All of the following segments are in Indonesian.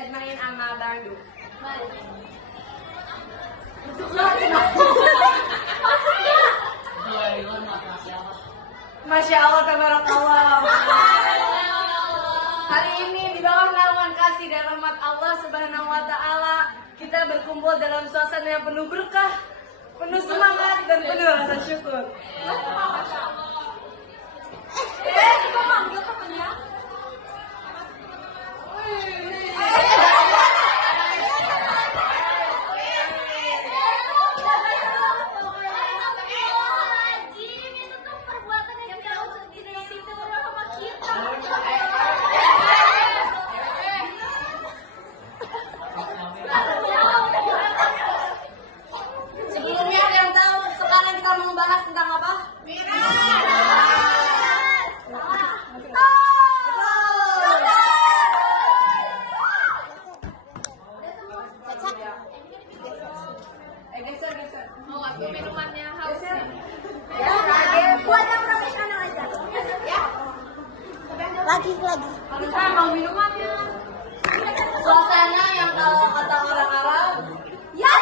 ajmain amma ba'du. Masya Allah, tabarakallah. Hari ini di bawah naungan kasih dan rahmat Allah Subhanahu wa Ta'ala, kita berkumpul dalam suasana yang penuh berkah, penuh semangat dan penuh rasa syukur. Sebelumnya ada yang tahu sekarang kita mau membahas tentang apa? Geser. Mau aku minumannya haus. Ya, buat yang profesional aja. Ya. Lagi. Kalau saya mau minumannya. Suasana yang kalau kata orang Arab, ya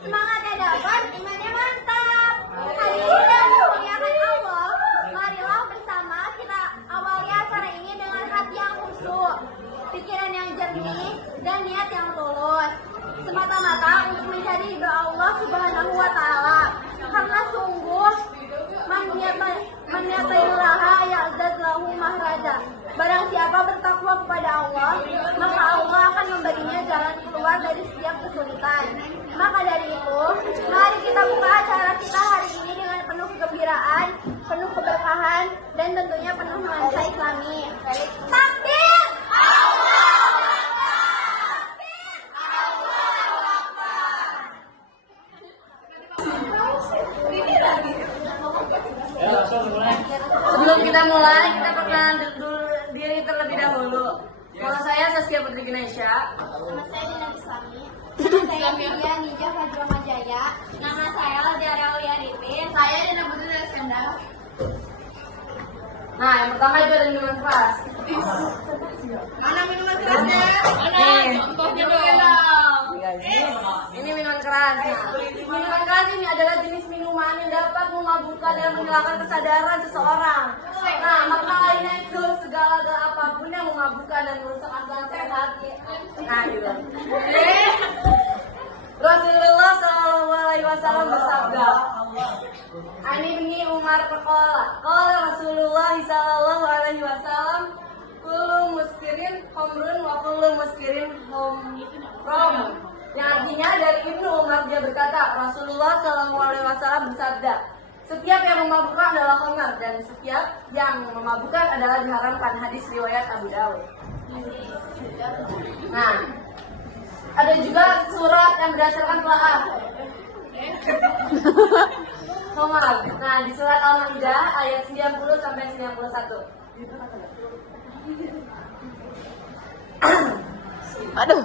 Semangat ya dapat, imannya mantap. Hari ini dan memuliakan Allah, marilah bersama kita awali acara ini dengan hati yang khusyuk, pikiran yang jernih, dan niat yang tulus. Semata-mata untuk mencari doa Allah Subhanahu wa Ta'ala. Karena sungguh maniataillaha ya'zaz lahu mahraja. Barang siapa bertakwa kepada Allah, maka Allah akan memberinya jalan keluar dari setiap kesulitan. Maka dari itu, mari kita buka acara kita hari ini dengan penuh kegembiraan, penuh keberkahan, dan tentunya penuh nuansa Islami. Takbir! Sebelum kita mulai, kita perkenalan dulu diri terlebih dahulu. Nama saya Saskia Putri Ganesha. Nama saya Dina Islami. Nama saya Fidia Nija Fajroma Jaya. Nama saya Diara Ulianipin. Saya Dina Putri dari Iskandar. Nah, yang pertama itu ada minuman keras. Mana minuman kerasnya? Contohnya dong. Ini minuman keras. Nah, minuman keras ini adalah jenis minuman yang dapat memabukkan dan menghilangkan kesadaran seseorang. Nah, maka lainnya itu segala apapun yang memabukkan dan merusak akal sehat. Nah, gitu. Rasulullah SAW bersabda, "Ani bin Umar berkata, Rasulullah SAW, kullu muskirin homrun wa kullu muskirin homrom." Yang artinya dari Ibnu Umar dia berkata, Rasulullah SAW bersabda, setiap yang memabukkan adalah khamar dan setiap yang memabukkan adalah diharamkan. Hadis riwayat Abu Dawud. Nah, ada juga surat yang berdasarkan telaah. Khamar. Nah, di surat Al-Maidah ayat 90 sampai 91. Aduh.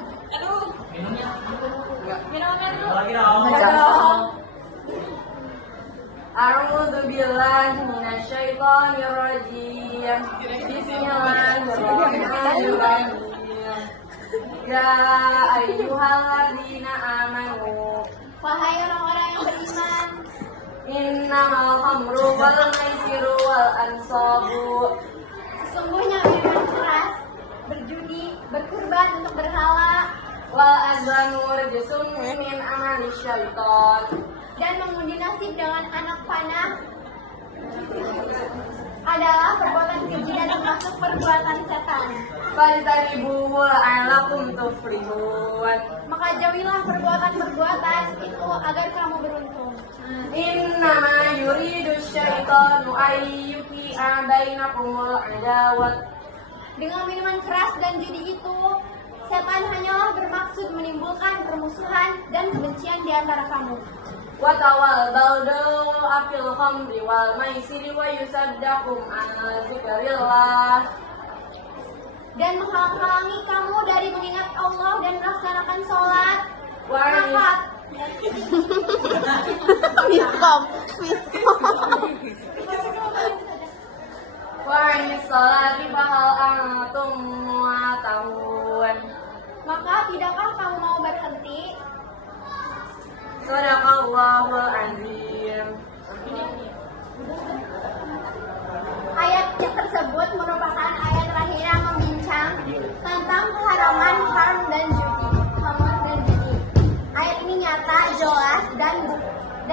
A'udzu billahi minasyaitonir rajim. Bismillahirrahmanirrahim. Ya ayyuhalladzina amanu, Wahai orang-orang yang beriman, innamal khamru wal maisiru wal ansabu sesungguhnya minuman keras, berjudi, berkurban untuk berhala, wal azlamu rajsun min amali syaitan, dan mengundi nasib dengan anak panah adalah perbuatan keji dan termasuk perbuatan setan. fajtanibuhu la'allakum tuflihun. Maka jauhilah perbuatan-perbuatan itu agar kamu beruntung. Innama yuridu syaitanu ayyuqi'a bainakumul adawat. Dengan minuman keras dan judi itu, setan hanyalah bermaksud menimbulkan permusuhan dan kebencian di antara kamu. Wa tawallau afil khamri wal maisiri wa yusaddakum an zikrillah. Dan menghalangi kamu dari mengingat Allah dan melaksanakan sholat. Maka Miskom.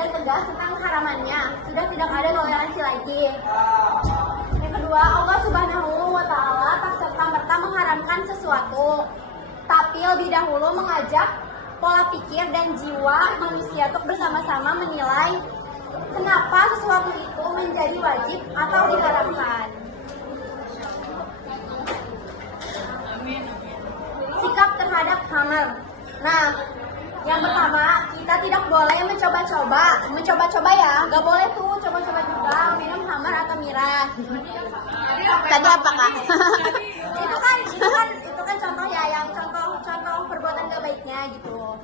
dan tegas tentang keharamannya. Sudah tidak ada toleransi lagi. Yang kedua, Allah Subhanahu wa Ta'ala tak serta-merta mengharamkan sesuatu, tapi lebih dahulu mengajak pola pikir dan jiwa manusia untuk bersama-sama menilai kenapa sesuatu itu menjadi wajib atau diharamkan. Sikap terhadap khamar. Nah, yang pertama, kita tidak boleh mencoba-coba ya. Gak boleh tuh coba-coba juga minum khamar atau miras. Tadi apa kak? itu kan contoh ya, yang contoh perbuatan gak baiknya gitu.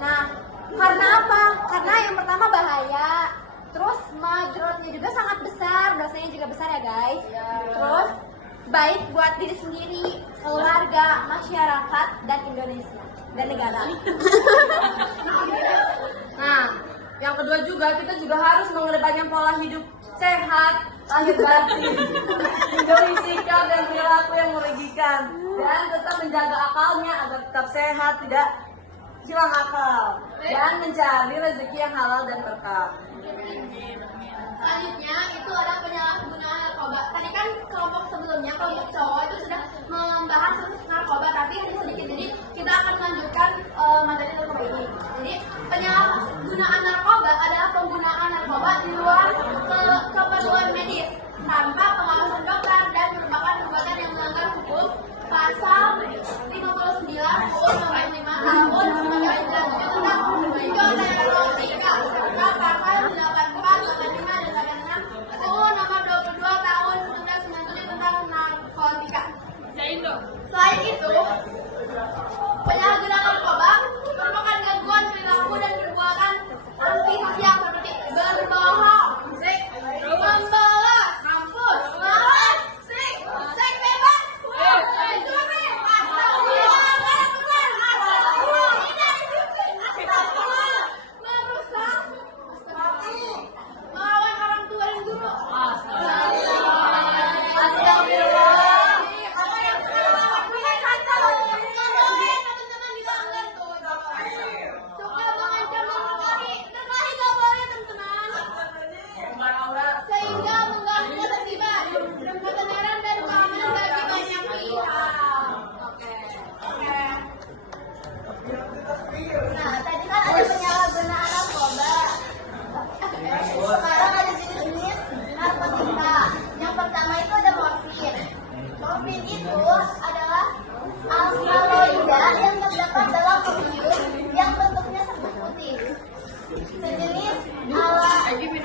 Nah, karena apa? Karena yang pertama bahaya. Terus majrurnya juga sangat besar, dosanya juga besar ya guys. Terus baik buat diri sendiri, keluarga, masyarakat, dan Indonesia dan negara. Nah, yang kedua juga kita juga harus mengedepankan pola hidup sehat, lahir batin, menjauhi sikap dan perilaku yang merugikan, dan tetap menjaga akalnya agar tetap sehat, tidak hilang akal, dan mencari rezeki yang halal dan berkah. Selanjutnya itu ada penyalahgunaan narkoba. Tadi kan kelompok sebelumnya, kelompok cowok itu sudah membahas tentang narkoba, tapi sedikit. Jadi kita akan melanjutkan materi narkoba ini. Jadi penyalahgunaan narkoba adalah penggunaan narkoba di luar keperluan medis tanpa pengawasan dokter dan merupakan perbuatan yang melanggar hukum pasal 59 UU 95 tahun 1997 tentang peninjauan narkotika serta pasal 84, 85 dan 86 UU nomor 22 tahun 1997 tentang narkotika. Selain itu, penyalahgunaan narkoba merupakan gangguan perilaku dan perbuatan antisosial seperti berbohong, membalas, mampus, marah, seks bebas, mencuri, merusak, melawan orang tua dan guru. Sehingga mengganggu ketertiban, ketenaran dan keamanan bagi banyak pihak. Oke. Nah, tadi kan ada penyalahgunaan narkoba. Sekarang ada jenis-jenis narkotika. Yang pertama itu ada morfin. Morfin itu adalah alkaloida yang terdapat dalam opium yang bentuknya serbuk putih. Sejenis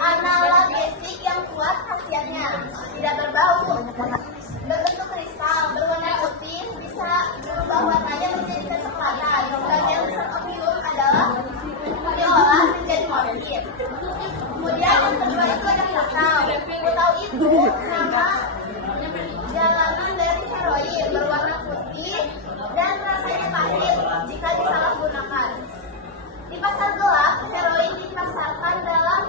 analgesik yang kuat khasiatnya, tidak berbau, berbentuk kristal, berwarna putih, bisa berubah warnanya menjadi kecoklatan. Sebagian besar opium adalah diolah menjadi morfin. Kemudian yang kedua itu ada putau. Putau itu nama jalanan dari heroin, berwarna putih dan rasanya pahit jika disalahgunakan. Di pasar gelap, heroin dipasarkan dalam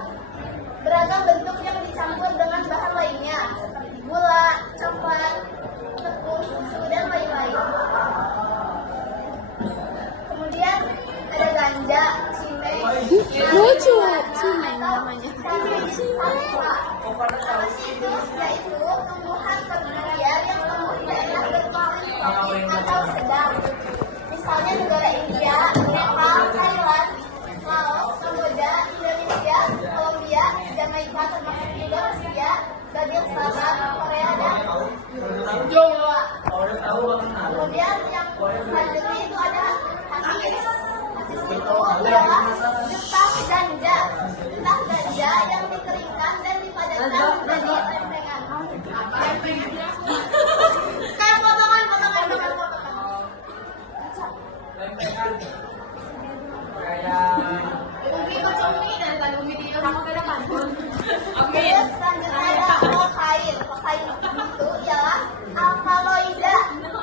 beragam bentuk yang dicampur dengan bahan lainnya seperti gula, coklat, tepung, susu, dan lain-lain. Kemudian ada ganja, cine, Lucu, cine namanya. Apa sih itu? Yaitu tumbuhan terbiar yang tumbuh di daerah berkualitas atau sedang. Misalnya negara India, Nepal, Thailand, Laos, Kamboja, Indonesia, Kolombia, Jamaika, termasuk juga Rusia, bagian selatan, Korea, dan Jawa. Kemudian yang selanjutnya itu ada hasis. Hasis itu adalah getah ganja. Getah ganja yang dikeringkan dan dipadatkan menjadi lempengan. Kayak potongan. Terus selanjutnya ada kokain. Kokain itu ialah alkaloida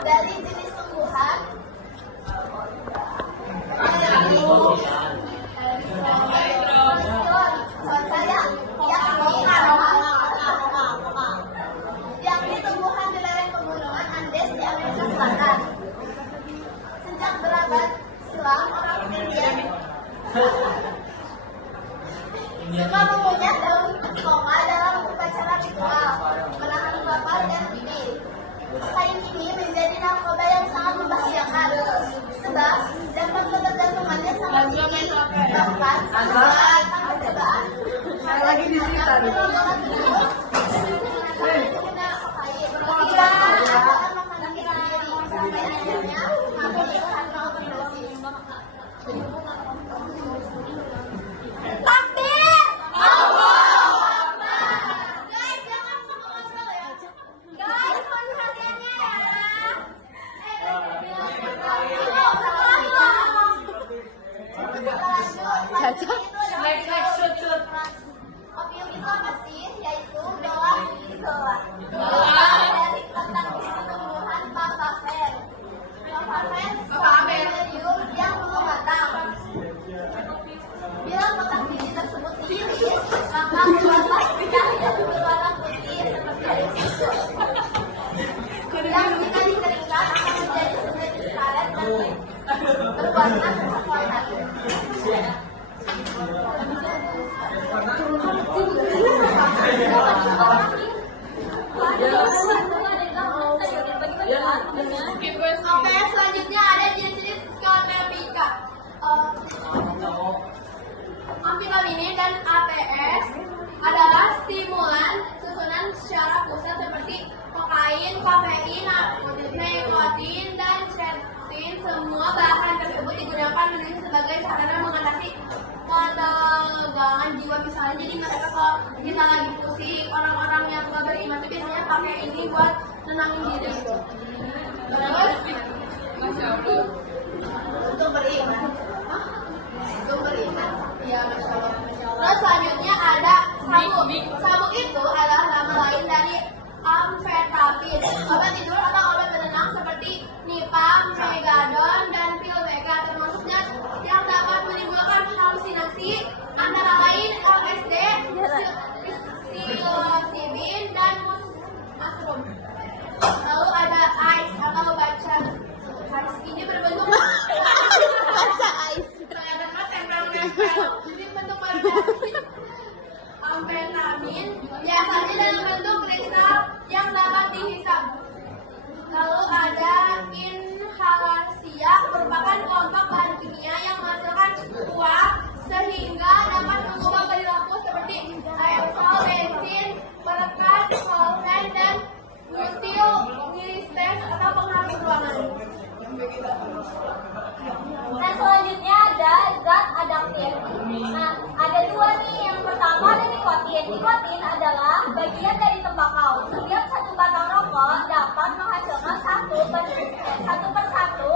dari jenis tumbuhan yang ditumbuhkan buat masuk sekolah. Oke, selanjutnya ada jenis skolepika. Amfetamin dan ATS adalah stimulan susunan secara pusat seperti kokain, kafein, nikotin, dan statin. Semua bahan tersebut digunakan sebagai sarana mengatasi ketegangan jiwa misalnya. Jadi mereka kalau kita lagi pusing, orang-orang yang gak beriman itu biasanya pakai ini buat tenangin diri. Terus untuk beriman. Untuk beriman. Ya, Masya Allah. Terus selanjutnya ada sabuk. Sabuk itu adalah nama lain dari amfetamin. Obat tidur atau obat penenang seperti Nipam, Megadon, dan Pilbeka termasuknya yang dapat menimbulkan halusinasi antara lain LSD, psilocybin, dan mushroom. Lalu ada ice atau baca. Ice ini berbentuk Baca ais. jadi bentuk variasi amfetamin biasanya dalam bentuk kristal yang dapat dihisap. Lalu ada inhalasia, merupakan kelompok bahan kimia yang menghasilkan uap sehingga dapat mengubah perilaku seperti aerosol, bensin, perekat, solvent, dan butil nilestes atau pengharum ruangan. Dan selanjutnya ada zat adaptif. Nah, ada dua nih. Yang pertama ada nikotin. Nikotin adalah bagian dari tembakau. Setiap satu batang rokok dapat menghasilkan satu per satu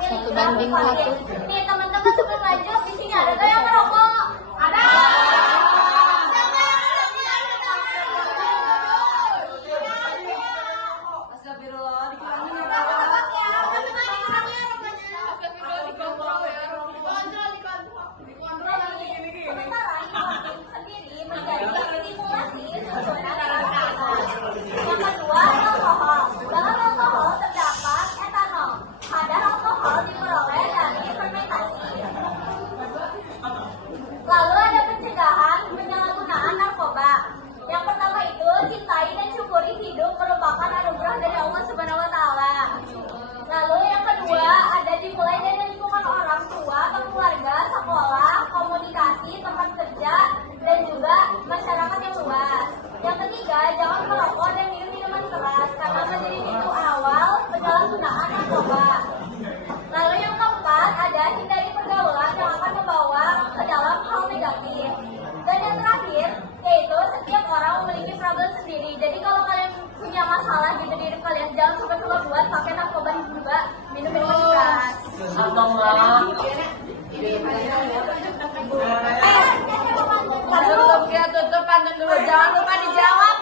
miligram nikotin. Nih teman-teman sebelum lanjut, di sini ada nggak yang merokok? Ada. Astagfirullah, dikurangin ya. Sementara nikotin sendiri menjadi stimulasi susunan otak. Yang kedua, alkohol. Dalam alkohol terdapat etanol. Kadar alkohol diperoleh dari fermentasi. Lalu ada pencegahan penyalahgunaan narkoba. Yang pertama itu, cintai dan syukuri hidup merupakan anugerah dari Allah Subhanahu wa Ta'ala. Lalu yang kedua ada dimulai dari lingkungan orang tua, keluarga, sekolah, komunikasi, tempat kerja, dan juga masyarakat yang luas. Yang ketiga, jangan merokok dan minum minuman keras karena menjadi pintu awal penyalahgunaan narkoba. Lalu yang keempat ada hindari pergaulan yang akan membawa ke dalam hal negatif. Dan yang terakhir yaitu setiap orang memiliki problem sendiri. Jadi kalau kalian punya masalah gitu di hidup kalian, jangan sampai buat pakai narkoba juga, minum minuman keras. Tutup, pantun dulu. Jangan lupa dijawab